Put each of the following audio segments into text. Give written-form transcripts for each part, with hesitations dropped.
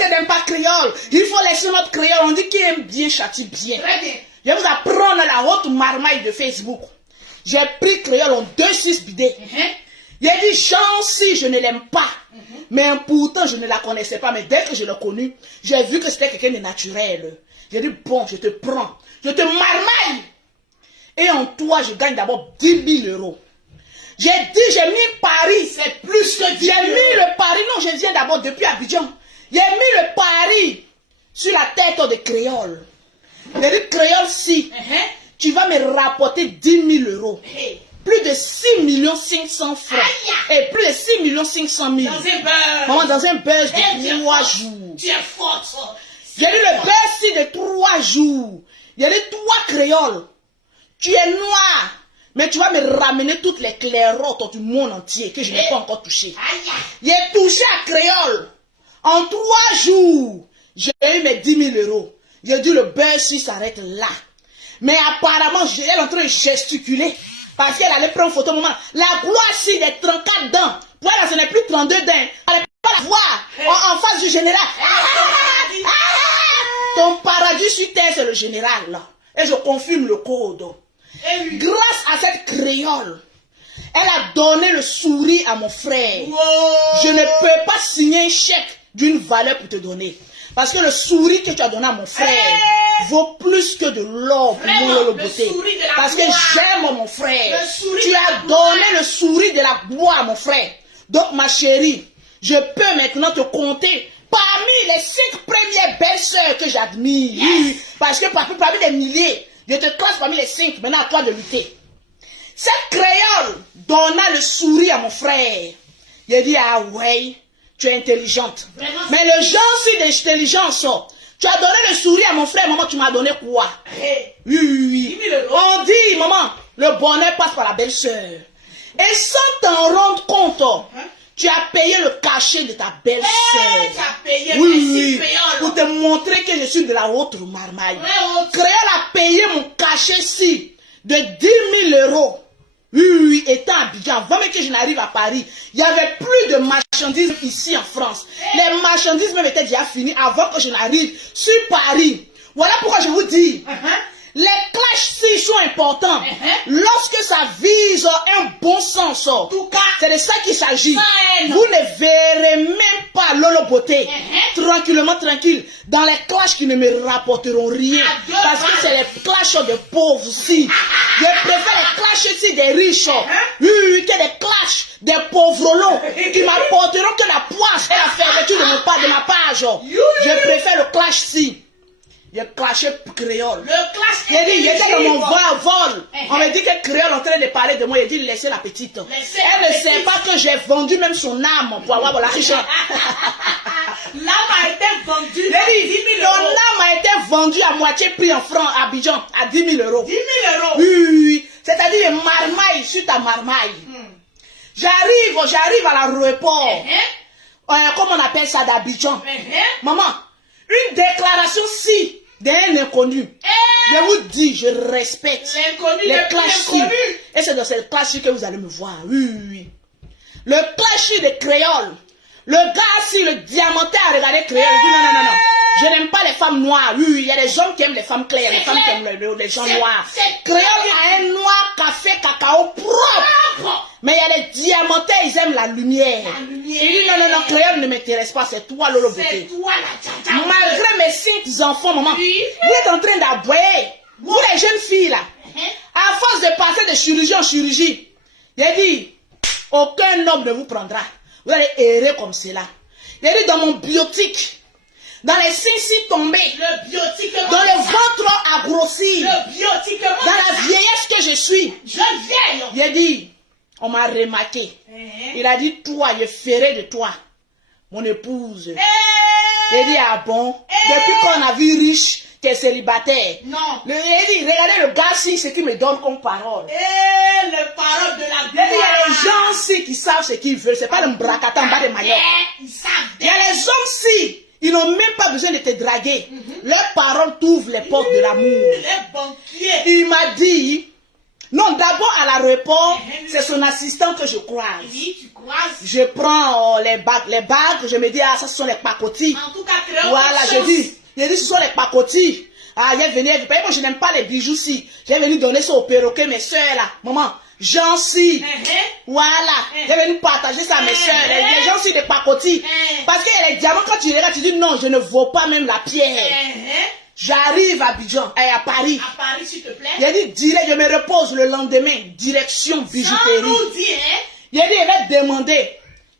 côté n'aime pas créole. Il faut laisser notre créole. On dit qui aime bien châtie bien. Très bien. Je vais vous apprendre la haute marmaille de Facebook. J'ai pris créole en 2-6 bidets. J'ai dit, Jean, si je ne l'aime pas. Mais pourtant, je ne la connaissais pas. Mais dès que je l'ai connue, j'ai vu que c'était quelqu'un de naturel. J'ai dit, bon, je te prends. Je te marmaille. Et en toi, je gagne d'abord 10 000 euros. J'ai dit, j'ai mis Paris. C'est plus que 10 000 J'ai mis le pari. Non, je viens d'abord depuis Abidjan. J'ai mis le pari sur la tête de créole. J'ai dit, créole, si tu vas me rapporter 10 000 euros. Plus de 6 500 000 francs. Et plus de 6 500 000. Dans un buzz. Maman, dans un buzz de 3 jours. Tu es forte, ça. J'ai dit le buzz de 3 jours. J'ai dit, toi, créole, tu es noir. Mais tu vas me ramener toutes les clairottes du monde entier que je n'ai pas encore touché. J'ai touché à créole. En 3 jours, j'ai eu mes 10 000 euros. J'ai dit le buzz s'arrête là. Mais apparemment, elle est en train de gesticuler. Parce qu'elle allait prendre photo moment. La gloire si des 34 dents. Pour elle, ce n'est plus 32 dents. Elle ne peut pas la voir en face du général. Ton paradis sur terre, c'est le général. Là. Et je confirme le code. Grâce à cette créole, elle a donné le sourire à mon frère. Je ne peux pas signer un chèque d'une valeur pour te donner. Parce que le sourire que tu as donné à mon frère vaut plus que de l'or pour mon beauté. Parce que j'aime mon frère. Tu as donné le sourire de la gloire à mon frère. Donc ma chérie, je peux maintenant te compter parmi les 5 premières belles-sœurs que j'admire. Parce que parmi les milliers, je te classe parmi les 5. Maintenant à toi de lutter. Cette créole donna le sourire à mon frère. Il dit, ah ouais, tu es intelligente. Vraiment, mais le genre si d'intelligence, tu as donné le sourire à mon frère, maman, tu m'as donné quoi? Oui. On dit, maman, le bonheur passe par la belle-sœur. Et sans t'en rendre compte, tu as payé le cachet de ta belle-sœur. Tu as payé, oui, pour te montrer que je suis de la haute marmaille. Créole a payé mon cachet-ci de 10 000 euros. Oui, étant à Abidjan, avant même que je n'arrive à Paris, il n'y avait plus de marchandises ici en France. Les marchandises même étaient déjà finies avant que je n'arrive sur Paris. Voilà pourquoi je vous dis, les clashs sont importants. Lorsque ça vise un bon sens, c'est de ça qu'il s'agit. Vous ne verrez même pas Lolo Beauté tranquillement, tranquille, dans les clashs qui ne me rapporteront rien. Parce que c'est les clashs de pauvres aussi. Je préfère les clashs ici des riches, que des clashs des pauvres lots qui m'apporteront que la poisse et la fermeture de ma page. Je préfère le clash ici. J'ai clashé créole. Le clash. Il était dans mon vol. On me dit que créole en train de parler de moi. Il dit laissez la petite. Elle ne sait pas que j'ai vendu même son âme pour avoir l'argent. L'âme a été vendue. Ton âme a été vendue à moitié prix en francs à Abidjan à 10 000 euros. 10 000 euros. Oui. C'est-à-dire marmaille sur ta marmaille. J'arrive à l'aéroport. Comment on appelle ça d'Abidjan? Maman, une déclaration si d'un inconnu. Je vous dis, je respecte les clashs. Et c'est dans cette clash que vous allez me voir. Oui. Le clash de créole. Le gars, si le diamanté a regardé créole, il dit non. Je n'aime pas les femmes noires. Oui, il y a des hommes qui aiment les femmes claires, les femmes qui aiment les gens noirs. Créole a un noir café cacao propre. Mais il y a des diamantés, ils aiment la lumière. Il dit non, créole ne m'intéresse pas, c'est toi Lolo Beauté. Malgré mes 5 enfants, maman, vous êtes en train d'aboyer. Vous les jeunes filles là, à force de passer de chirurgie en chirurgie, j'ai dit, aucun homme ne vous prendra. Vous allez errer comme cela. J'ai dit dans mon biotique, dans les seins tombés, le biotique, dans le ventre à grossir, le biotique, dans la vieillesse que je suis, jeune vieille. J'ai dit, on m'a remarqué. Il a dit, toi, je ferai de toi mon épouse. J'ai dit, ah bon? Depuis qu'on a vu riche, tu es célibataire. Non. J'ai dit, regardez le gars ci, ce qu'il me donne comme parole. Le parole de la gloire. Il y a les gens ci qui savent ce qu'ils veulent. C'est pas le bracata en bas de maillot. Il y a les hommes ci. Ils n'ont même pas besoin de te draguer. Leurs paroles t'ouvrent les portes de l'amour. Les banquiers. Il m'a dit, Non, d'abord à l'aéroport, c'est son assistant que je croise. Oui, tu croises. Je prends les bagues, je me dis, ah, ça ce sont les pacotis. En tout cas, créons Voilà, je dis, ce sont les pacotis. Ah, elle est venue, moi je n'aime pas les bijoux si. J'ai venu donner ça au perroquet, mes soeurs là. Maman, Jean-Si. Voilà, j'ai venu partager ça à mes soeurs. Les Jean-Si des pacotis. Parce que les diamants, quand tu les regardes, tu dis non, je ne vaux pas même la pierre. J'arrive à Abidjan, à Paris. À Paris, s'il te plaît. Il dit, direct, je me repose le lendemain, direction bijouterie. Sans nous dire, hein? Il dit, il va demander.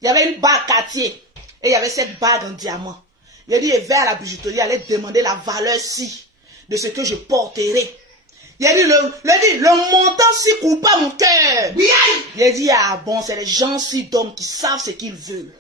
Il y avait une bague Cartier. Et il y avait cette bague en diamant. Il dit, il va à la bijouterie, il allait demander la valeur si de ce que je porterai. Il a dit, le montant si coupe pas mon cœur. Il a dit, ah bon, c'est les gens si d'hommes qui savent ce qu'ils veulent.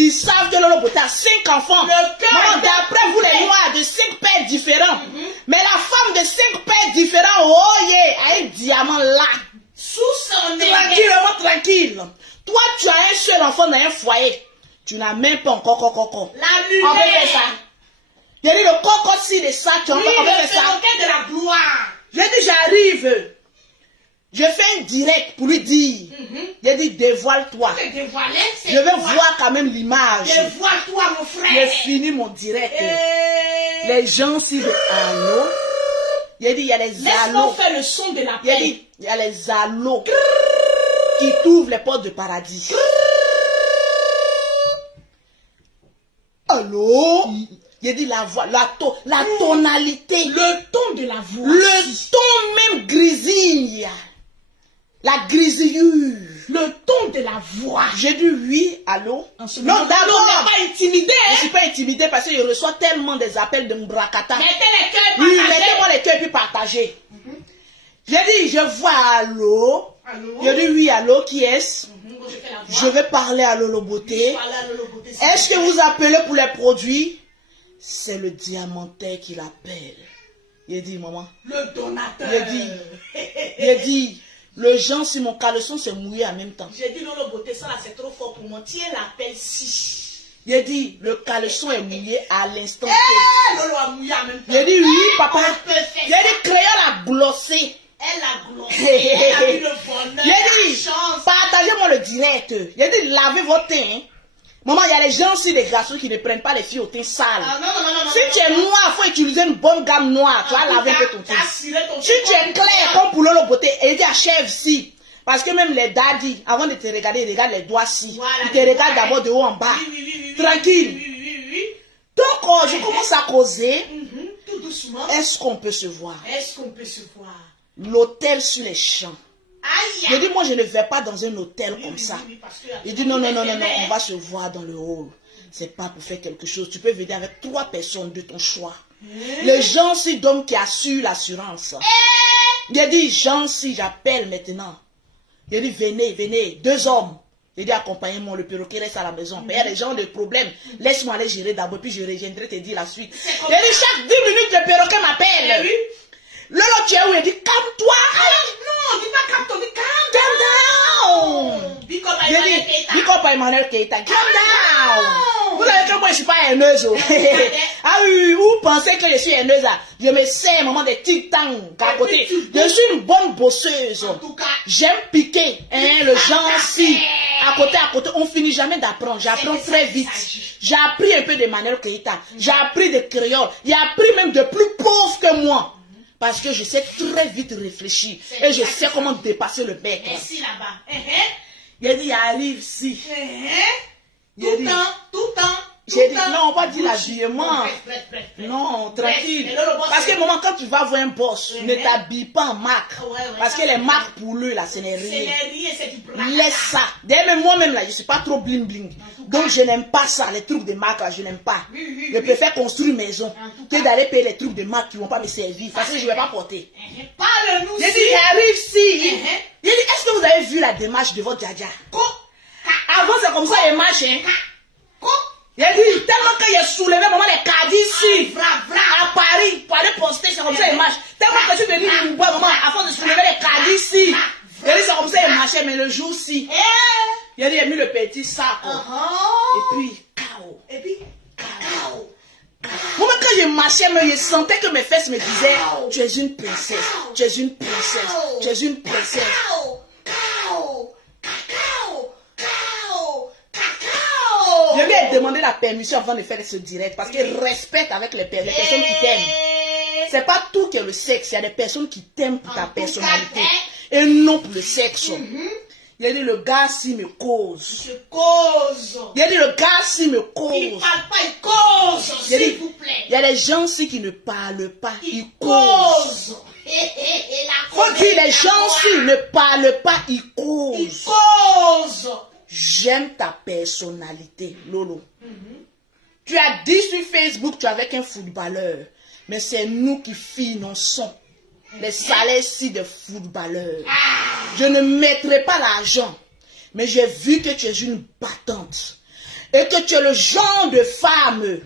Ils savent que Lolo Beauté a 5 enfants. D'après vous, les noirs de 5 pères différents. Mais la femme de 5 pères différents, oh yeah, a un diamant là. Sous son nez. Tranquillement, tranquille. Toi, tu as un seul enfant dans un foyer. Tu n'as même pas encore coco. La lumière. On peut faire ça. Il a dit, le coco si de ça, tu en peux faire ça. Le de la gloire. J'ai dit, j'arrive. Je fais un direct pour lui dire. Il a dit, dévoile-toi. Je vais voir quand même l'image. Dévoile-toi, mon frère. J'ai fini mon direct. Les gens, si le anneau. Il a dit, il y a les anneaux. Laisse-moi faire le son de la paix. Il a dit, il y a les anneaux qui t'ouvrent les portes de paradis. Allô? Il a dit la voix, la tonalité. Le ton de la voix. Le ton même grisille. La grisillure. Le ton de la voix. J'ai dit oui, allô? Non, d'abord, on n'est pas intimidé. Je ne suis pas intimidé parce que je reçois tellement des appels de Mbrakata. Mettez les cœurs partagés. Oui, mettez-moi les cœurs puis partagez. J'ai dit, je vois allô. Je dis oui, allô, qui est-ce? Je vais parler à Lolo Beauté. Est-ce que vous appelez pour les produits? C'est le diamantaire qui l'appelle. Il dit, maman. Le donateur. Il dit, le gens sur mon caleçon s'est mouillé en même temps. J'ai dit, Lolo Beauté, ça là c'est trop fort pour moi. Tiens l'appel si. Il dit, le caleçon est mouillé à l'instant. Lolo a mouillé en même temps. Il dit, oui, papa. Il dit, crayon a glossé. Elle a glossé. Elle a eu le bonheur. Il dit, partagez-moi le direct. Il dit, lavez votre teint. Hein. Maman, il y a les gens aussi, des garçons qui ne prennent pas les filles au teint sale. Si tu es noir, il faut utiliser une bonne gamme noire. Tu vas laver un peu ton teint. Si tu es clair, comme pour Lolo Beauté, il dit achève si. Parce que même les daddies, avant de te regarder, ils regardent les doigts si. Voilà, ils te regardent d'abord de haut en bas. Tranquille. Donc, je commence à causer. Tout doucement. Est-ce qu'on peut se voir? Est-ce qu'on peut se voir? L'hôtel sur les champs. Je dis, moi, je ne vais pas dans un hôtel comme ça. Il dit, non, on va se voir dans le hall. C'est pas pour faire quelque chose. Tu peux venir avec 3 personnes de ton choix. Les gens, si d'hommes qui assurent l'assurance. Il dit, gens, si j'appelle maintenant. Il dit, venez, 2 hommes. Il dit, accompagnez-moi, le perroquet reste à la maison. Mais il y a des gens de problèmes. Laisse-moi aller gérer d'abord, puis je reviendrai te dire la suite. Il dit, chaque 10 minutes, le perroquet m'appelle. Lolo, tu es où? Il dit, calme-toi. Non, dis pas calme-toi, dis calm down. Dis comme Emmanuel Keita. Calm down. Vous savez que moi, je ne suis pas haineuse. Ah oui, vous pensez que je suis haineuse? Je me sers, maman, des titans à côté. Je suis une bonne bosseuse. En tout cas, j'aime piquer, hein, le genre-ci. À côté, on finit jamais d'apprendre. J'apprends très vite. J'ai appris un peu d'Emmanuel Keita. J'ai appris de créole. J'ai appris même de plus pauvres que moi. Parce que je sais très vite réfléchir. Et je sais comment dépasser le bec. Ici, là-bas. Il a dit, il arrive ici. Tout le temps. J'ai dit, non, on va dire l'habillement. Non, tranquille. Parce que maman, quand tu vas voir un boss, ne t'habille pas en marque. Parce que les marques pour lui, là, ce n'est rien. Laisse ça. D'ailleurs, moi-même, là, je ne suis pas trop bling bling. Donc, je n'aime pas ça. Les trucs de marque, là, je n'aime pas. Je préfère construire une maison que d'aller payer les trucs de marque qui ne vont pas me servir. Parce que je ne vais pas porter. Parle-nous. J'ai dit, il arrive ici. Il dit, est-ce que vous avez vu la démarche de votre djadja? Avant, c'est comme ça, il marche, hein. Il a dit, tellement qu'il a soulevé maman les caddies ici, à Paris, pour aller poster, c'est comme ça il marche. Tellement que tu te dis, maman, avant de soulever les caddies ici. Il a dit, c'est comme ça il marchait, mais le jour-ci, il a dit, il a mis le petit sac. Et puis, chaos. Et puis, chaos. Maman, quand je marchais, je sentais que mes fesses me disaient, tu es une princesse, tu es une princesse, tu es une princesse. Je lui ai demandé la permission avant de faire ce direct parce qu'il respecte avec les personnes qui t'aiment. C'est pas tout qui est le sexe, il y a des personnes qui t'aiment pour ta personnalité et non pour le sexe. Il a dit le gars s'il me cause. Je cause. Il a dit le gars s'il me cause. Il ne parle pas, il cause, s'il vous plaît. Il y a des gens aussi qui ne parlent pas, ils cause. Faut dire les gens s'ils ne parlent pas, ils causent. Il cause. J'aime ta personnalité, Lolo. Tu as dit sur Facebook, tu es avec un footballeur. Mais c'est nous qui finançons les salaires-ci des footballeurs. Je ne mettrai pas l'argent. Mais j'ai vu que tu es une battante. Et que tu es le genre de femme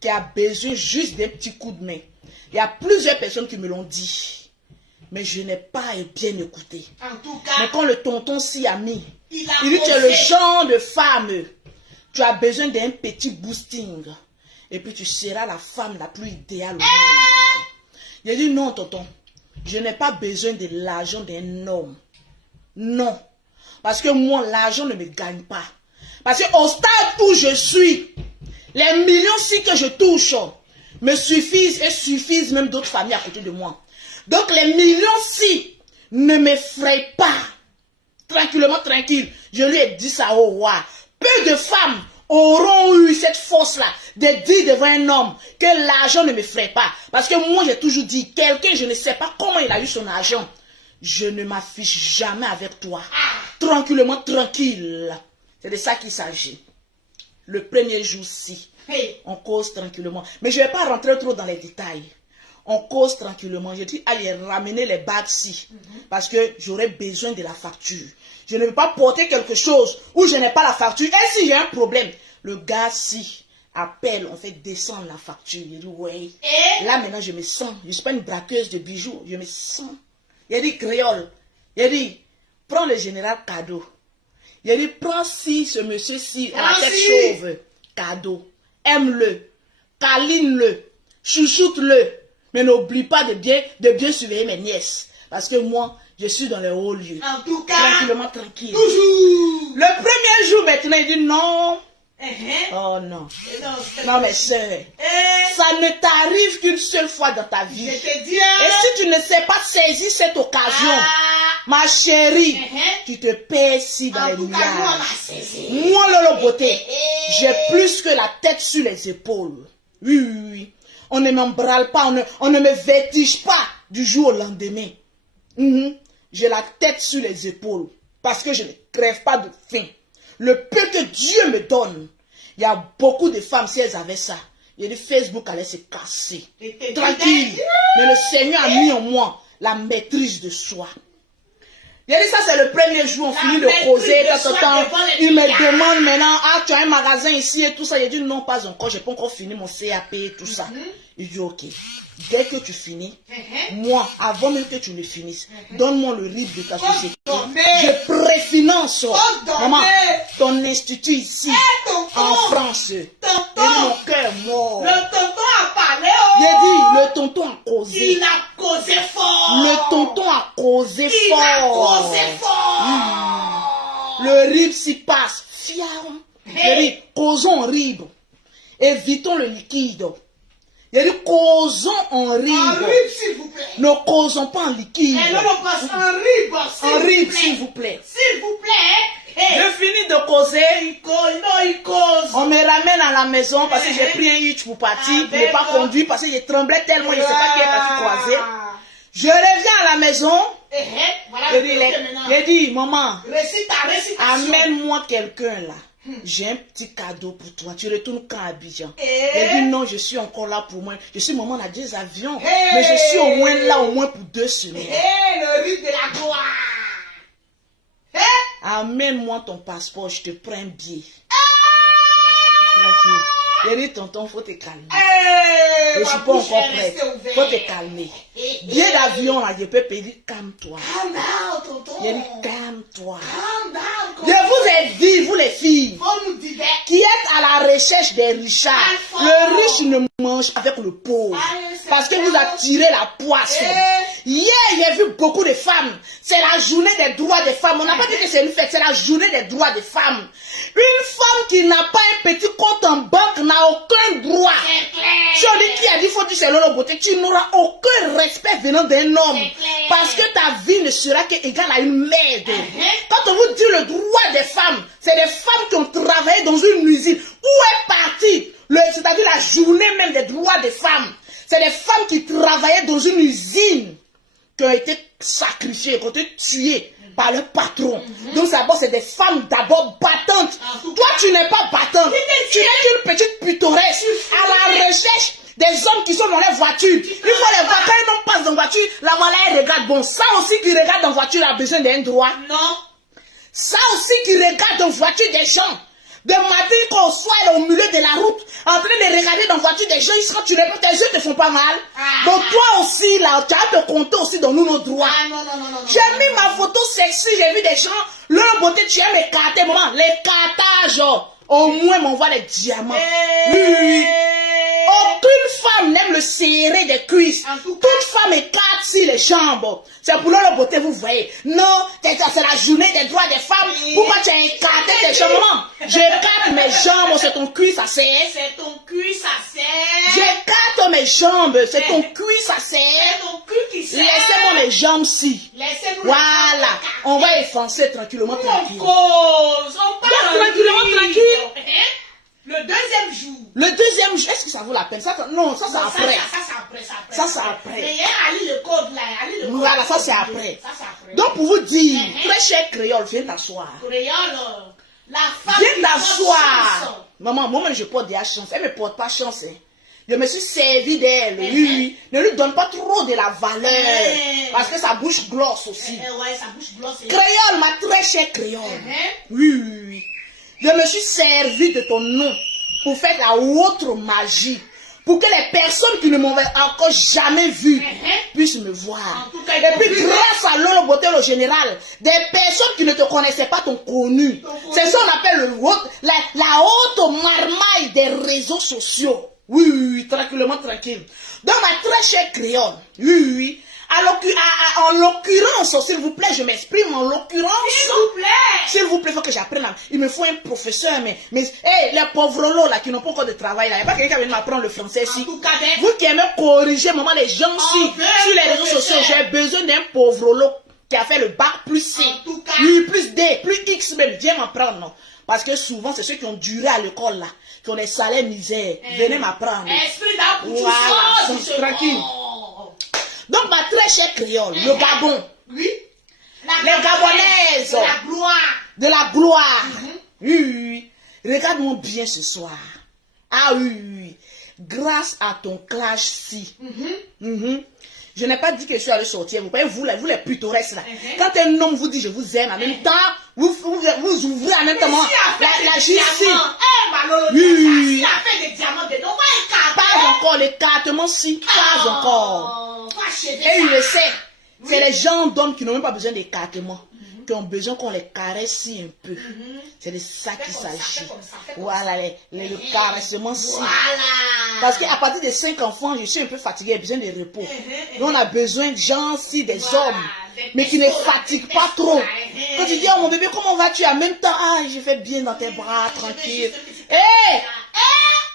qui a besoin juste d'un petit coup de main. Il y a plusieurs personnes qui me l'ont dit. Mais je n'ai pas bien écouté. En tout cas, mais quand le tonton s'y a mis, il dit posé. tu es le genre de femme. Tu as besoin d'un petit boosting. Et puis tu seras la femme la plus idéale au monde. Il a dit non, tonton. Je n'ai pas besoin de l'argent d'un homme. Non. Parce que moi, l'argent ne me gagne pas. Parce qu'au stade où je suis, les millions-ci que je touche me suffisent et suffisent même d'autres familles à côté de moi. Donc les millions-ci ne m'effraient pas. Tranquillement, tranquille. Je lui ai dit ça au roi. Peu de femmes auront eu cette force-là de dire devant un homme que l'argent ne m'effraie pas. Parce que moi, j'ai toujours dit, quelqu'un, je ne sais pas comment il a eu son argent. Je ne m'affiche jamais avec toi. Tranquillement, tranquille. C'est de ça qu'il s'agit. Le premier jour-ci, on cause tranquillement. Mais je ne vais pas rentrer trop dans les détails. On cause tranquillement. Je dis, allez ramener les bagues-ci. Parce que j'aurai besoin de la facture. Je ne veux pas porter quelque chose où je n'ai pas la facture. Et si j'ai un problème, le gars-ci appelle, on fait descendre la facture. Il dit, ouais. Et là, maintenant, je me sens. Je ne suis pas une braqueuse de bijoux. Je me sens. Il a dit, créole. Il a dit, prends le général cadeau. Il a dit, prends si ce monsieur-ci à la tête chauve. Cadeau. Aime-le. Câline-le. Chouchoute-le. Mais n'oublie pas de bien surveiller mes nièces. Parce que moi, je suis dans les hauts lieux. En tout cas, tranquillement, tranquille. Toujours. Le premier jour, maintenant, il dit non. Oh non. Non, mais sœur, ça ne t'arrive qu'une seule fois dans ta vie. Je te dis, et si tu ne sais pas saisir cette occasion, ma chérie, tu te perds ici dans les nuages. Moi, Lolo Beauté, j'ai plus que la tête sur les épaules. Oui, oui, oui. On ne m'embralle pas, on ne me vertige pas du jour au lendemain. J'ai la tête sur les épaules parce que je ne crève pas de faim. Le peu que Dieu me donne, il y a beaucoup de femmes, si elles avaient ça, il y a du Facebook allait se casser. Tranquille. Mais le Seigneur a mis en moi la maîtrise de soi. Il a dit ça, c'est le premier jour, on finit de causer. Il me demande maintenant, ah, tu as un magasin ici et tout ça. Il a dit non, pas encore, je n'ai pas encore fini mon CAP et tout ça. Il dit ok, dès que tu finis, moi, avant même que tu ne finisses, donne-moi le RIB de ta société. Je préfinance, maman, ton institut ici, en France. Et mon cœur mort. Le tonton a parlé. Il a dit, le tonton a causé. Il a causé fort. Le tonton a causé fort. Il a causé fort. Le RIB s'y passe. Fiam. Il dit, causons en RIB. Évitons le liquide. Il a dit, causons en RIB. En RIB, s'il vous plaît. Ne causons pas en liquide. Et non, on passe en RIB, en RIB, s'il vous plaît. S'il vous plaît. Je finis de causer. Il cause. On me ramène à la maison parce que j'ai pris un hitch pour partir. Je n'ai pas conduit parce que je tremblais tellement. Je ne sais pas qui est parti croiser. Je reviens à la maison. J'ai dit, maman, amène-moi quelqu'un là. J'ai un petit cadeau pour toi. Tu retournes quand à Abidjan? J'ai dit non, je suis encore là pour moi. Je suis maman, on a des avions. Mais je suis au moins là, au moins pour 2 semaines. Le riz de la gloire. Amène-moi ton passeport, je te prends un billet. J'ai dit tonton, faut te calmer. Je ne suis pas encore prête. Faut te calmer. Billet d'avion là, je peux payer. Calme-toi. Calme down, tonton. J'ai dit calme-toi. Calm down, Je vous ai dit, vous les filles, Faut nous dire. qui êtes à la recherche des richards. Le riche ne mange avec le pauvre. Parce que vous attirez la poisson. Hier, j'ai vu beaucoup de femmes. C'est la journée des droits des femmes. On n'a pas dit que c'est une fête, c'est la journée des droits des femmes. Une femme qui n'a pas un petit compte en banque n'a aucun droit. Tu as dit qui a dit faut dire c'est Lolo Beauté. Tu n'auras aucun respect venant d'un homme. Parce que ta vie ne sera qu'égale à une merde. Quand on vous dit le droit des femmes, c'est des femmes qui ont travaillé dans une usine. Où est parti, c'est-à-dire la journée même des droits des femmes? C'est des femmes qui travaillaient dans une usine, qui ont été sacrifiées, qui ont été tuées par leur patron. Donc d'abord, c'est des femmes d'abord battantes. Toi, tu n'es pas battante. Tu n'es qu'une petite pittoresque à la recherche des hommes qui sont dans les voitures. Il faut les voir. Quand un homme passe dans la voiture, la voilà, elle regarde. Bon, ça aussi qui regarde dans la voiture a besoin d'un droit. Non. Ça aussi qui regarde dans la voiture des gens. De matin qu'on soit au milieu de la route, en train de regarder dans la voiture des gens, quand tu regardes, tes yeux te font pas mal. Donc toi aussi, là, tu as te compter aussi dans nos droits. Non. J'ai mis ma photo sexy, j'ai vu des gens, leur beauté, tu aimes écarter, maman, l'écartage, au moins m'envoie des diamants. Oui. Aucune femme n'aime le serré des cuisses. Toute femme écarte sur les jambes. C'est pour leur beauté, vous voyez. Non, c'est la journée des droits des femmes. Pourquoi tu as écarté tes jambes? Maman, j'écarte mes jambes, c'est ton cuisse, ça sert. C'est ton cul, ça sert. J'écarte mes jambes, c'est ton cuisse, ça sert. C'est ton cul qui sert. Laissez-moi mes jambes-ci. Laissez-nous. Voilà, on va effacer tranquillement, tranquille. On cause. On parle tranquillement, tranquille. Le deuxième jour. Le deuxième jour, est-ce que ça vaut la peine? Ça, non, ça c'est après. Ça, c'est après. Mais il y a Ali le code là. Voilà, ça c'est après. Ça, c'est après. Donc pour vous dire, très cher créole, viens t'asseoir. Créole, la femme. Viens t'asseoir. Maman, moi-même je porte des chance. Elle ne me porte pas chance. Hein. Je me suis servi d'elle. Oui. Ne lui donne pas trop de la valeur. Parce que sa bouche glosse aussi. Ouais, sa bouche glosse. Créole, ma très chère créole. Oui. Je me suis servi de ton nom pour faire la autre magie. Pour que les personnes qui ne m'ont encore jamais vu puissent me voir. Et puis grâce à Lolo Beauté le général, des personnes qui ne te connaissaient pas t'ont connu. C'est ça qu'on appelle la haute marmaille des réseaux sociaux. Oui, tranquillement, tranquille. Dans ma très chère créole, oui. En l'occurrence, s'il vous plaît, je m'exprime en l'occurrence. S'il vous plaît, il faut que j'apprenne. Il me faut un professeur, mais les pauvres lots là qui n'ont pas encore de travail là, il n'y a pas quelqu'un qui vient m'apprendre le français ici. Vous qui aimez corriger, maman, les gens sur les réseaux sociaux, j'ai besoin d'un pauvre lot qui a fait le bac plus C, plus D, plus X même, viens m'apprendre, non? Parce que souvent, c'est ceux qui ont duré à l'école là, qui ont des salaires misères. Venez m'apprendre. Esprit d'apprentissage. Voilà, tranquille. Donc, ma très chère créole, le Gabon. Oui. Les Gabonaises. De la gloire. De la gloire. Oui. Regarde-moi bien ce soir. Ah oui. Grâce à ton clash-ci. Je n'ai pas dit que je suis allé sortir. Vous voyez, vous les pittoresques là. Quand un homme vous dit je vous aime, en même temps, vous ouvrez en même temps la justice. Oui. Il a fait des diamants dedans. Pas encore, l'écartement si. Pas encore. Et il le sait. C'est les gens d'hommes qui n'ont même pas besoin d'écartement. Qui ont besoin qu'on les caresse si un peu. C'est de ça qu'il s'agit. Voilà, le caressement si. Parce qu'à partir de 5 enfants, je suis un peu fatigué, j'ai besoin de repos. Donc on a besoin de gens si, des hommes, mais qui ne fatiguent pas trop. Quand tu dis, oh mon bébé, comment vas-tu? En même temps, ah, je fais bien dans tes bras, tranquille.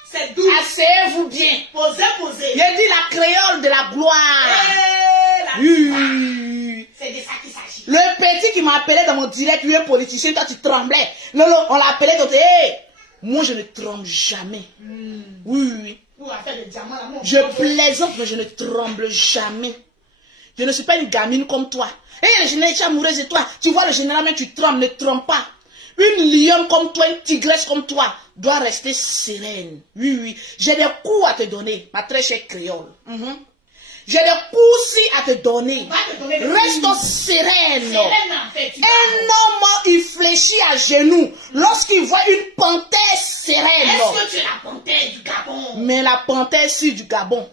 C'est doux. Asseyez-vous bien. Posez. J'ai dit la créole de la gloire. C'est de ça qu'il s'agit. Le petit qui m'appelait dans mon direct, lui un politicien, toi tu tremblais. Non, on l'appelait dans moi je ne tremble jamais. Oui. Je plaisante, mais je ne tremble jamais. Je ne suis pas une gamine comme toi. Le général est amoureuse de toi. Tu vois le général, mais tu trembles, ne tremble pas. Une lionne comme toi, une tigresse comme toi, doit rester sereine. Oui. J'ai des coups à te donner, ma très chère créole. J'ai des coups à te donner. Reste sereine. Un homme, il fléchit à genoux lorsqu'il voit une panthère sereine. Est-ce que tu es la panthère du Gabon? Mais la panthère si du Gabon.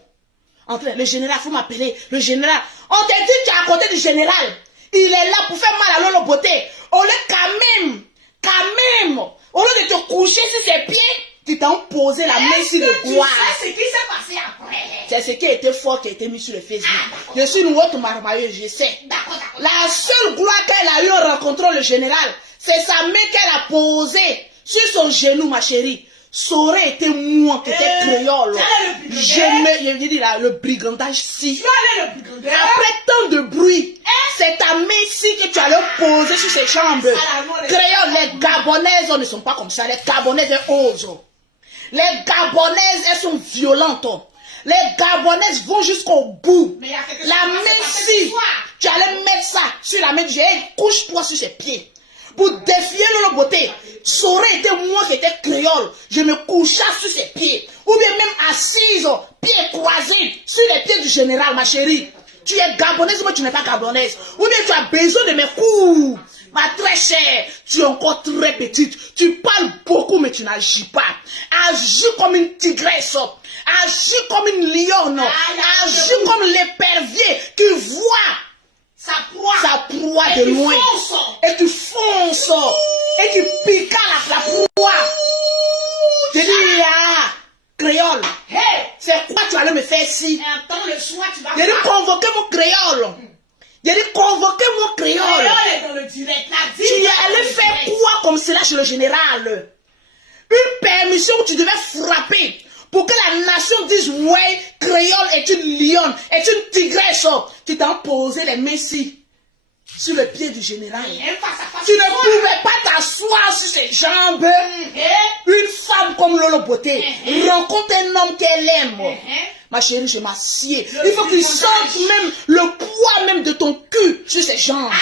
Le général, il faut m'appeler. Le général. On te dit que tu es à côté du général. Il est là pour faire mal à Lolo Beauté. On est quand même quand même, au lieu de te coucher sur ses pieds, tu t'as posé la main sur le gloire. Tu sais ce qui s'est passé après? C'est ce qui était fort qui a été mis sur le Facebook. Je suis une haute marmailleuse, je sais. La seule gloire qu'elle a eu en rencontrant le général, c'est sa main qu'elle a posée sur son genou, ma chérie. Ça aurait été moi qui étais créole. Je dis là, le brigandage si. Après tant de bruit, c'est ta main ici que tu allais poser sur ses jambes. Créole, les Gabonaises ne sont pas comme ça. Les Gabonaises, elles osent. Les Gabonaises, elles sont violentes. Les Gabonaises vont jusqu'au bout. La main ici, tu allais mettre ça sur la main du général. Couche-toi sur ses pieds. Pour défier le beauté, ça aurait été moi qui étais créole. Je me couchais sur ses pieds. Ou bien même assise, pieds croisés, sur les pieds du général, ma chérie. Tu es gabonaise, mais tu n'es pas gabonaise. Ou bien tu as besoin de mes coups. Ma très chère, tu es encore très petite. Tu parles beaucoup, mais tu n'agis pas. Agis comme une tigresse. Agis comme une lionne. Agis comme l'épervier qui voit sa proie de loin. Et tu fonces. Et tu piques la proie. Je dis, créole. C'est quoi tu allais me faire ici? J'ai dit, convoquer mon créole. J'ai dit, convoquer mon créole. Tu es allé faire quoi comme cela chez le général? Une permission où tu devais frapper. Pour que la nation dise, ouais, créole est une lionne, est une tigresse. Tu t'as posé les mains ici, sur le pied du général. Tu ne pouvais pas t'asseoir sur ses jambes. Une femme comme Lolo Beauté rencontre un homme qu'elle aime. Ma chérie, je m'assieds. Il faut qu'il sente même le poids même de ton cul sur ses jambes.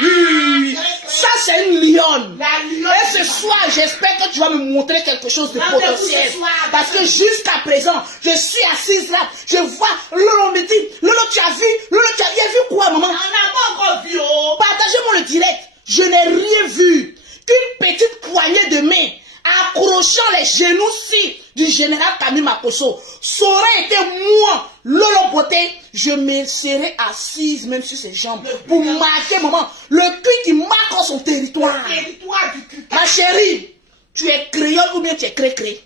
Oui, ça c'est une lionne. Et ce soir, j'espère que tu vas me montrer quelque chose de potentiel. Parce que jusqu'à présent, je suis assise là. Je vois, Lolo me dit, Lolo tu as vu, Lolo tu as vu quoi maman? On n'a pas encore vu. Partagez-moi le direct. Je n'ai rien vu qu'une petite poignée de main accrochant les genoux-ci du général Camille Makosso. Ça aurait été moi, Lolo Beauté, je me serais assise même sur ses jambes pour marquer, maman, le cul qui marque son territoire. Le territoire du cul. Ma chérie, tu es créole ou bien tu es cré-cré?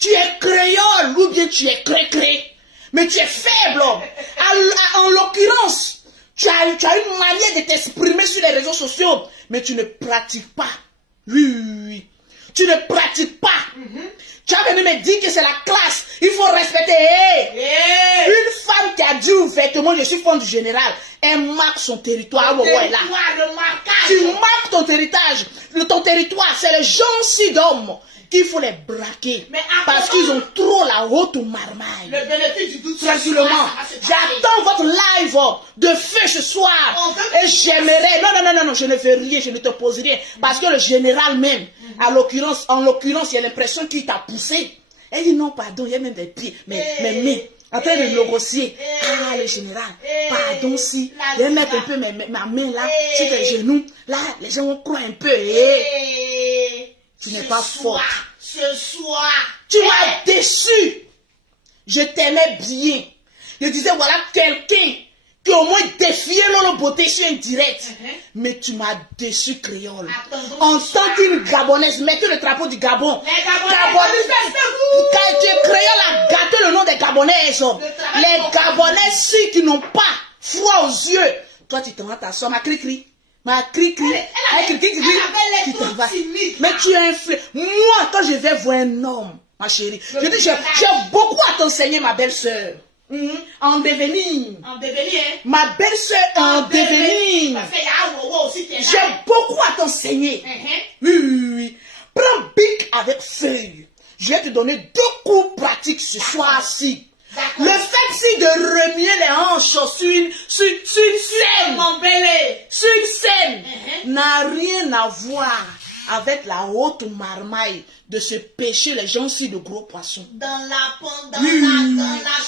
Tu es créole ou bien tu es cré-cré? Mais tu es faible. En l'occurrence, tu as une manière de t'exprimer sur les réseaux sociaux, mais tu ne pratiques pas. Oui. Tu ne pratiques pas. Tu as venu me dire que c'est la classe. Il faut respecter. Une femme qui a dit ouvertement, je suis femme du général, elle marque son territoire. Tu marques ton territoire. Ton territoire, c'est les gens si d'hommes qu'il faut les braquer. Parce qu'ils ont trop la haute marmaille. Le bénéfice du doute. Tranquillement. J'attends votre live de feu ce soir. Et j'aimerais. Non, je ne fais rien, je ne te pose rien. Parce que le général même, en l'occurrence, il y a l'impression qu'il t'a poussé. Elle dit non, pardon, il y a même des pieds. Mais, en train de négocier. Le général, pardon si. Je vais mettre un peu ma main là, sur tes genoux. Là, les gens vont croire un peu. Tu n'es pas forte. Ce soir. Tu m'as déçu. Je t'aimais bien. Je disais, voilà quelqu'un qui au moins défiait Lolo Beauté sur un direct. Mais tu m'as déçu, créole. En tant qu'une Gabonaise, mettez le drapeau du Gabon. Les Gabonaises, quand tu es créole à gâter le nom des Gabonaises. Les Gabonaises qui n'ont pas froid aux yeux. Toi, tu t'en vas t'asseoir, ma cri-cri. Ma cri-cri. Tu t'en vas. Mais tu es un frère. Moi, quand je vais voir un homme, ma chérie, je dis, j'ai beaucoup à t'enseigner, ma belle-sœur. En devenir. En devenir, hein? Ma belle-sœur en devenir. J'ai beaucoup à t'enseigner. Oui. Prends bic avec feuille. Je vais te donner 2 coups pratiques ce soir-ci. Le fait de remuer les hanches sur une scène, mon bébé, sur une scène, n'a rien à voir avec la haute marmaille de se pêcher les gens-ci de gros poissons. Dans la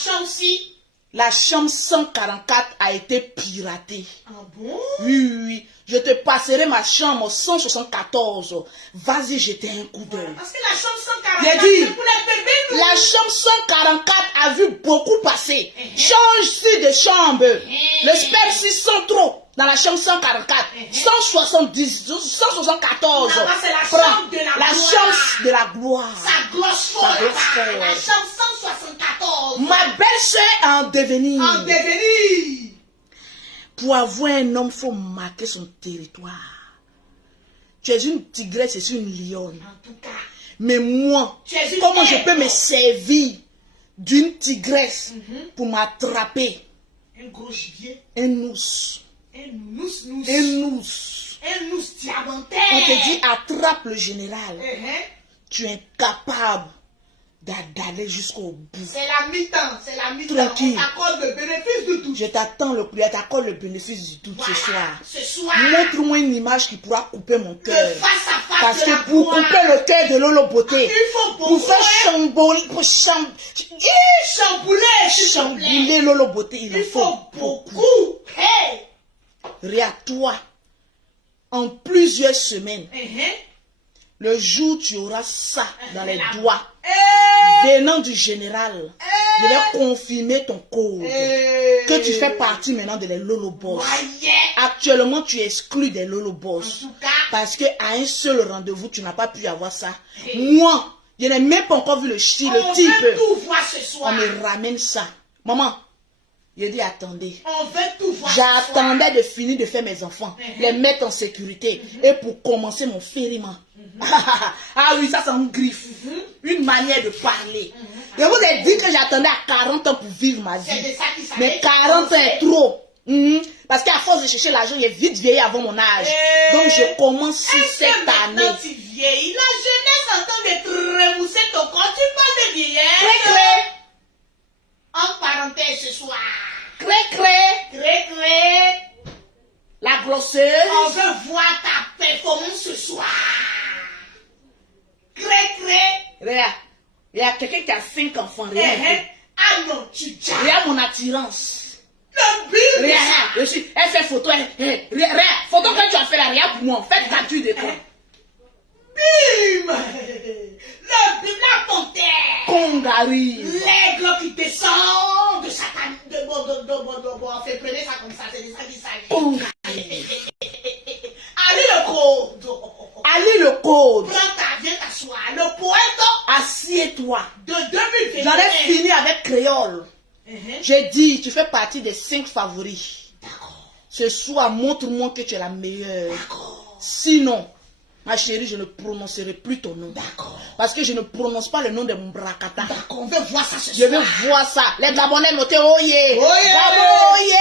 chambre-ci. La chambre 144 a été piratée. Ah bon? Oui. Je te passerai ma chambre 174. Vas-y, jeter un coup d'œil. Parce que la chambre 144, c'est pour les bébés, nous. La chambre 144 a vu beaucoup passer. Change-ci de chambre. Le sperme 600 trop. Dans la chambre 144, 170, 174. Là-bas, c'est la Prends chambre de la gloire. chance de la gloire. Ça glosse fort Ça glosse là-bas. fort. La chambre 174. Ma belle-sœur est en devenir. En devenir. Pour avoir un homme, il faut marquer son territoire. Tu es une tigresse, je suis une lionne. En tout cas, Mais moi, tu es une comment je aigle. peux me servir d'une tigresse pour m'attraper un gros gibier, un ours? un nous. Un ours. Un nous diamantaire. On te dit attrape le général. Uh-huh. Tu es incapable d'aller jusqu'au bout. C'est la mi-temps, c'est la mi-temps. Tranquille. On t'accorde le bénéfice du doute. Je t'attends, t'accorde le bénéfice du doute ce soir. Ce soir, Montre-moi une image qui pourra couper mon le cœur. face à face Parce de la que pour gloire, couper le cœur de Lolo Beauté, il faut pour beaucoup, faire hein. chambouler, chambouler, s'il te plaît. chambouler Lolo Beauté, il en Il faut faut beaucoup. beaucoup. Hey. Regarde, toi, en plusieurs semaines, le jour où tu auras ça dans les doigts, venant du général, je vais confirmer ton code. Que tu fais partie maintenant de les Lolo Boss. Voyez. Actuellement, tu es exclu des Lolo Boss. En tout cas, Parce qu'à un seul rendez-vous, tu n'as pas pu avoir ça. Moi, je n'ai même pas encore vu le type. on veut tout voir ce On soir. me ramène ça. Maman, je dis attendez. On veut tout voir ce soir. J'attendais de finir de faire mes enfants, les mettre en sécurité et pour commencer mon fériment. Ah oui, ça c'est une griffe, une manière de parler. Je vous ai dit que j'attendais à 40 ans pour vivre ma C'est de vie. ça qu'il s'agit. Mais 40 ans est trop. Parce qu'à force de chercher l'argent, j'ai vite vieilli avant mon âge. Donc je commence cette année. Maintenant tu vieillis, la jeunesse entend de te remousser ton corps, tu parles de vieillesse. Cré, En parenthèse ce soir. cré, cré, Cré. la glosseuse. On veut voir ta performance ce soir. Cré. Regarde, il y a quelqu'un qui a 5 enfants. Regarde, Ah non, tu tiens. regarde mon attirance. Le but. Regarde, elle fait photo. Regarde, photo que tu as fait là, regarde pour moi. Faites capture d'écran. Bim. Le bim, la panthère. Congari. L'aigle qui descend de Satan. On fait prenez ça comme ça, c'est de ça qu'il s'agit. Congari. Allez le code. Allez le code. Viens t'asseoir. Le poète Assieds-toi. de 2021. J'en ai fini avec créole. J'ai dit, tu fais partie des 5 favoris. D'accord. Ce soir, montre-moi que tu es la meilleure. D'accord. Sinon, ma chérie, je ne prononcerai plus ton nom. D'accord. Parce que je ne prononce pas le nom de mon bracata. D'accord. On veut voir ça ce Je soir. veux voir ça. Les Gabonais notaient Oye. Oye. Gabo Oye.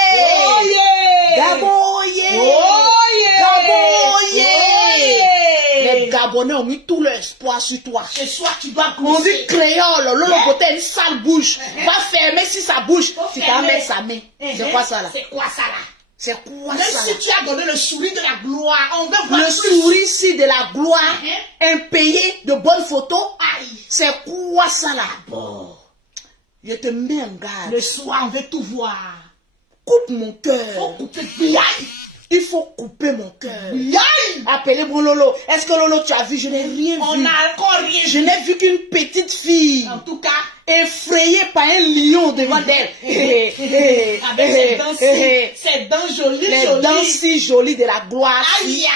Oye. Gabo Oye. Oye. Gabo Oye. Oye. Les Gabonais ont mis tout leur espoir sur toi. Ce soir, tu dois On dit goûter. créole, Lolo Beauté a une sale bouche. Va fermer si sa bouche. Faut Tu fermer. vas mettre sa main. C'est quoi ça là? C'est quoi ça là? C'est quoi Même ça là? si tu as donné le sourire de la gloire, on veut voir Le plus. sourire de la gloire, impayé de bonnes photos. Aïe. C'est quoi ça là? Bon. Je te mets en garde. Le soir, on veut tout voir. Coupe mon Faut cœur. couper. Aïe. Il faut couper mon cœur. Aïe. Appelez-moi Lolo. Est-ce que Lolo tu as vu? Je n'ai rien On vu. n'a encore rien Je vu. n'ai vu qu'une petite fille En tout cas, effrayée par un lion devant elle. avec ses dents jolies, Les jolies. dents si jolies de la gloire. Aïe.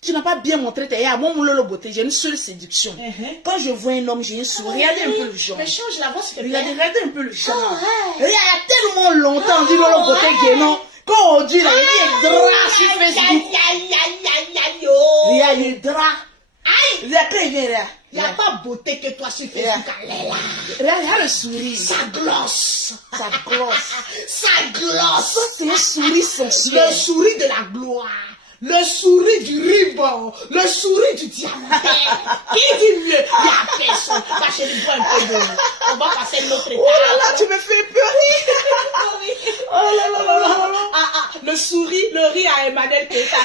Tu n'as pas bien montré tes moi mon Lolo Beauté, j'ai une seule séduction. Quand je vois un homme, j'ai un sourire. Regardez un peu le genre. Mais change la voix, s'il te plaît. Regardez un peu le genre. Il y a tellement longtemps, on dit Lolo Beauté Guénon. Quand on dit là, il y a des draps sur Facebook. Aïe. Il y a des draps. Aïe. Il y a très bien là. Il n'y a pas beauté que toi sur Facebook. Elle est là. Regarde le sourire. Ça glosse. Ça glosse. Ça glosse. Ça, c'est un sourire sensuel. Le sourire de la gloire. Le sourire du ruban. Le sourire du diamantaire. Qui dit mieux? Il n'y a personne. Ma chérie, bois un peu d'eau. On va passer notre étape. Oh là là, tu me fais pleurer. Oh là là là là là. Le sourire, le rire à Emmanuel Keita.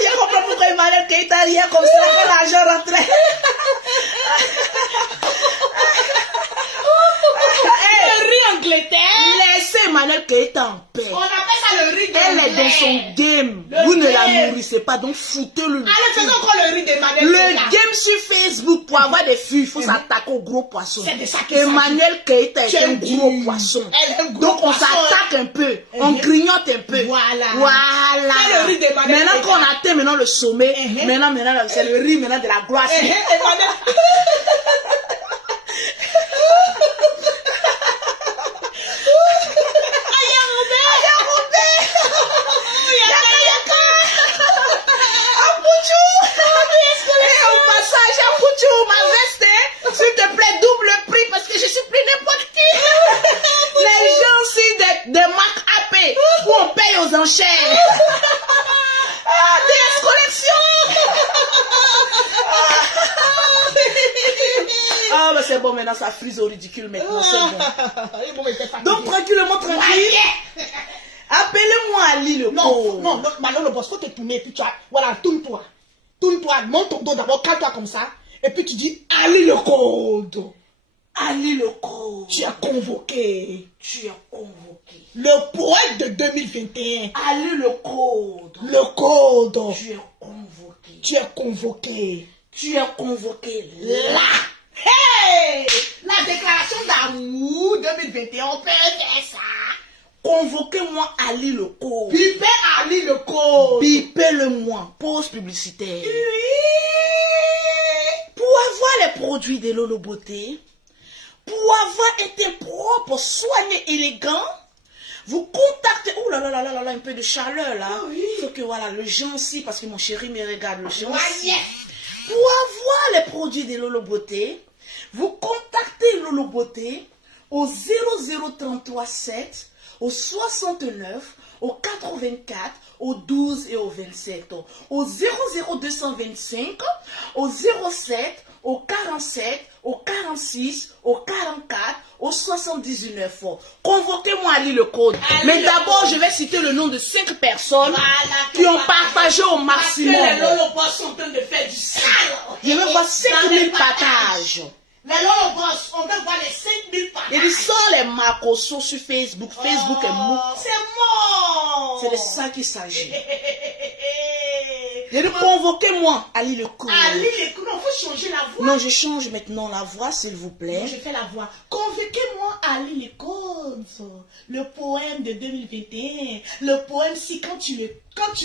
Il y a compris pourquoi Emmanuel Keita rien comme ça quand l'argent rentrait. Le rire Angleterre. Laissez Emmanuel Keita en paix. On appelle ça le riz de Elle est dans son game. Vous ne la nourrissez pas, donc foutez-le. Allez, faisons encore le riz d'Emmanuel. Le game sur Facebook, pour avoir des filles, il faut s'attaquer aux gros poissons. C'est de ça qu'il Emmanuel Keita est un gros poisson. Elle est un gros Donc on poisson. s'attaque un peu, on grignote un peu. Voilà. Voilà. C'est le riz d'Emmanuel Maintenant Keita. qu'on atteint maintenant le sommet, maintenant c'est le riz maintenant de la gloire. Emmanuel. S'il te plaît, double le prix parce que je suis plus n'importe qui. Les gens aussi des marques AP où on paye aux enchères. DS Collection. Ah, mais c'est bon, maintenant ça frise au ridicule maintenant, c'est bon. Donc tranquillement, tranquille. Appelez-moi Ali le Non, non, Manon le boss, faut te tourner et puis tu as, voilà, tourne-toi. Tourne-toi, monte ton dos d'abord, calme-toi comme ça. Et puis tu dis, Ali le code. Ali le code. Tu es convoqué. Tu es convoqué. Le poète de 2021. Ali le code. Le code. Tu es convoqué. Tu es convoqué. Tu es convoqué Là. Hey! La déclaration d'amour 2021, on peut faire ça. Convoquez-moi Ali le code. Bipez Ali le code. Bipez-le-moi. Pause publicitaire. Pour avoir les produits de Lolo Beauté, pour avoir un teint propre, soigné, élégant, vous contactez... Oh là là là là là, un peu de chaleur là. Oh oui. Faut que voilà, le gentil, parce que mon chéri me regarde, le gentil. Yeah. Pour avoir les produits de Lolo Beauté, vous contactez Lolo Beauté au 00337, au 69, au 84, au 12 et au 27, au 00225, au 07, au 47, au 46, au 44, au 79. Convoquez-moi Ali le code. Mais d'abord, je vais citer le nom de 5 personnes qui ont partagé au maximum. Parce que les Lolo-Boss sont en train de faire du sale. Je vais voir 5000 partages. Les Lolo-Boss, on veut voir les 5000 partages. Il sort les macrosos sur Facebook. Facebook est mou. C'est mort. C'est de ça qu'il s'agit. Je vais convoquer-moi Ali le code. Ali le code, il faut changer la voix. Non, je change maintenant la voix, s'il vous plaît. Non, je fais la voix. Convoquez-moi Ali le code. Le poème de 2021. Le poème, si quand tu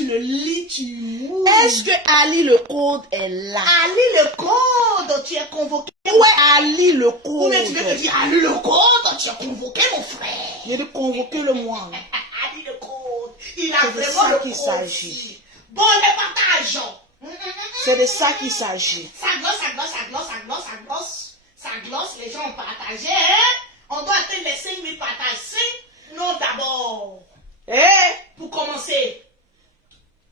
le lis, tu mourras. Est-ce que Ali le code est là? Ali le code, tu es convoqué. Ouais, Ali le code. Ou bien tu veux te dire Ali le code, tu es convoqué, mon frère. Je vais convoquer le moi. Ali le code, il a C'est de vraiment ça le qu'il code. s'agit. Bon, les partages. C'est de ça qu'il s'agit. Ça glosse, ça glosse, ça glosse, ça glosse, ça glosse. Ça glosse, les gens ont partagé. Hein? On doit atteindre les 5000 partages. 5 noms d'abord. Pour commencer.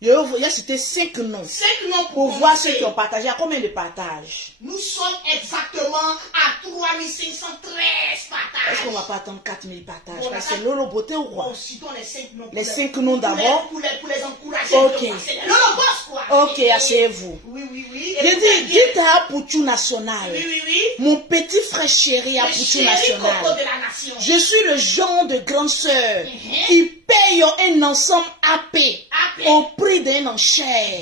Il y a cité 5 noms. 5 noms Pour voir ceux qui ont partagé. Il y a combien de partages? Nous sommes exactement à 3513 partages. Est-ce qu'on ne va pas attendre 4000 partages? On Parce que attend- c'est Lolo Beauté ou quoi? Bon, citons les 5 noms. Les pour 5 noms d'abord. Pour les encourager. Ok. C'est les Lolo-Boss, quoi. Ok, asseyez-vous. Oui, oui, oui. Je dis, dites à Poutou National. Oui, oui, oui. Mon petit frère chéri à Le Poutou chéri National. coco de la nation. Je suis le genre de grande sœur qui paye un ensemble AP AP. au prix d'un enchère.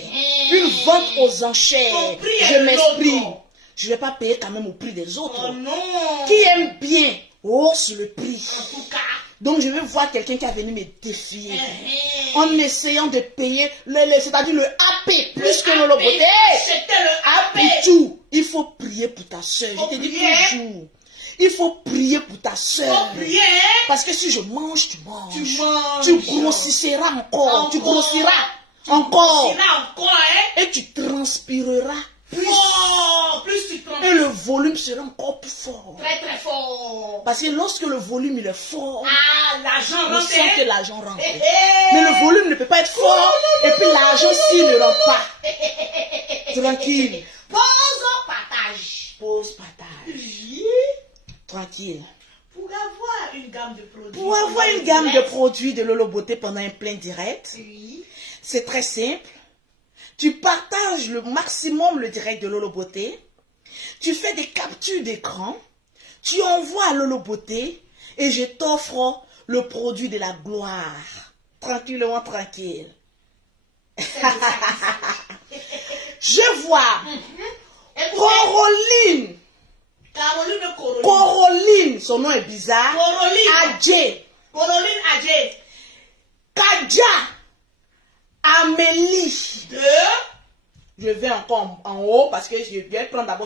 Une vente aux enchères. Au prix Je est m'exprime. l'autre. Je ne vais pas payer quand même au prix des autres. Oh non. Qui aime bien hausse le prix. En tout cas. Donc je vais voir quelqu'un qui a venu me défier. Eh, En essayant de payer, c'est-à-dire le AP plus que le AP, loboté. C'était le AP. Poutou, il faut prier pour ta soeur. Faut Je te dis prier. toujours. Il faut prier pour ta soeur. Faut prier, hein? Parce que si je mange, tu manges. Tu manges. Tu grossiras encore. Tu Encore. grossiras encore. C'est là encore, hein? Et tu transpireras plus. Fort. Plus tu prends. Et le volume sera encore plus fort. Très, très fort. Parce que lorsque le volume il est fort, Ah, l'argent on rentre. sent que l'argent rentre. Eh, eh. Mais le volume ne peut pas être fort. Et puis l'argent s'il ne rentre pas. Tranquille. Pause, partage. Pause partage. Oui. Tranquille. Pour avoir une gamme de produits. Pour avoir une gamme de produits de Lolo Beauté pendant un plein direct, Oui. c'est très simple. Tu partages le maximum le direct de Lolo Beauté. Tu fais des captures d'écran. Tu envoies à Lolo Beauté et je t'offre le produit de la gloire. Tranquillement, tranquille. Je vois Caroline. Caroline, son nom est bizarre. Adjé. Caroline Adjé. Kadja. Amélie. Je vais encore en haut parce que je vais prendre d'abord